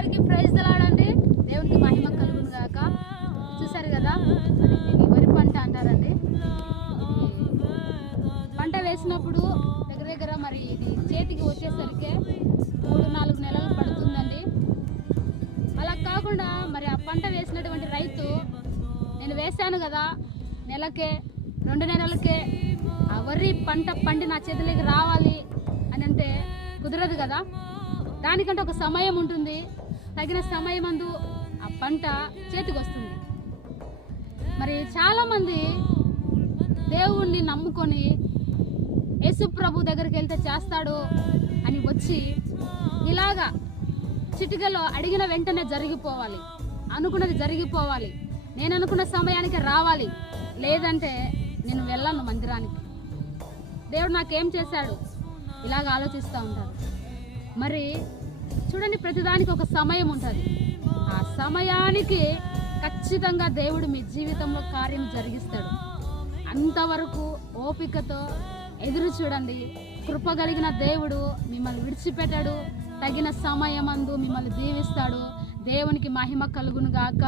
అందరికీ ప్రైజ్ దలాడండి. దేవునికి మహిమ కలుగును గాక. చూసారు కదా, మరి దీన్ని వరి పంట అంటారండి. పంట వేసినప్పుడు దగ్గర మరి ఇది చేతికి వచ్చేసరికి 3-4 నెలలు పడుతుందండి. అలా కాకుండా మరి ఆ పంట వేసినటువంటి రైతు, నేను వేశాను కదా నెలకే 2 నెలలకే ఆ వరి పంట పండి నా చేతిలోకి రావాలి అని అంటే కుదరదు కదా. దానికంటే ఒక సమయం ఉంటుంది. తగిన సమయం అందు ఆ పంట చేతికి వస్తుంది. మరి చాలామంది దేవుణ్ణి నమ్ముకొని యేసు ప్రభు దగ్గరికి వెళ్తే చేస్తాడు అని వచ్చి ఇలాగా చిటికలో అడిగిన వెంటనే జరిగిపోవాలి, అనుకున్నది జరిగిపోవాలి, నేను అనుకున్న సమయానికి రావాలి, లేదంటే నేను వెళ్ళను మందిరానికి, దేవుడు నాకేం చేశాడు, ఇలాగ ఆలోచిస్తూ ఉంటారు. మరి చూడండి, ప్రతిదానికి ఒక సమయం ఉంటుంది. ఆ సమయానికి ఖచ్చితంగా దేవుడు మీ జీవితంలో కార్యం జరిగిస్తాడు. అంతవరకు ఓపికతో ఎదురు చూడండి. కృప కలిగిన దేవుడు మిమ్మల్ని విడిచిపెట్టాడు. తగిన సమయమందు మిమ్మల్ని దీవిస్తాడు. దేవునికి మహిమ కలుగును గాక.